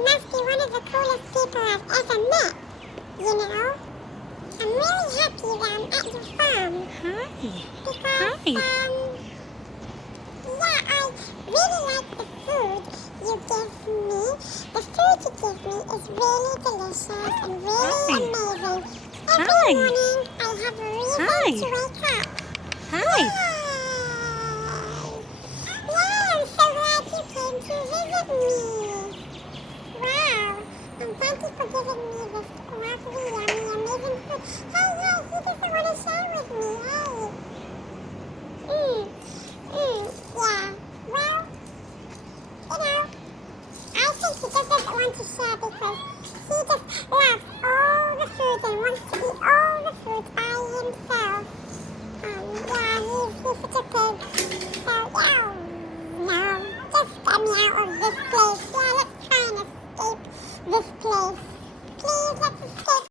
You must be one of the coolest people I've ever met, you know? I'm really happy that I'm at your farm. Hi. Because, yeah, I really like the food you give me. The food you give me is really delicious and really amazing. Every morning I have a reason to wake up. Hi. Yeah, I'm so glad you came to visit me. Wow. And thank you for giving me this lovely, yummy, amazing food. Hey, he doesn't want to share with me. Hey. Yeah. Well, you know, I think he just doesn't want to share because he just loves all the food and wants to eat all the food by himself. Yeah, he's such a pig. So, yeah, no, just get me out of this place. Yeah, let's try and escape this place. Please, let's escape.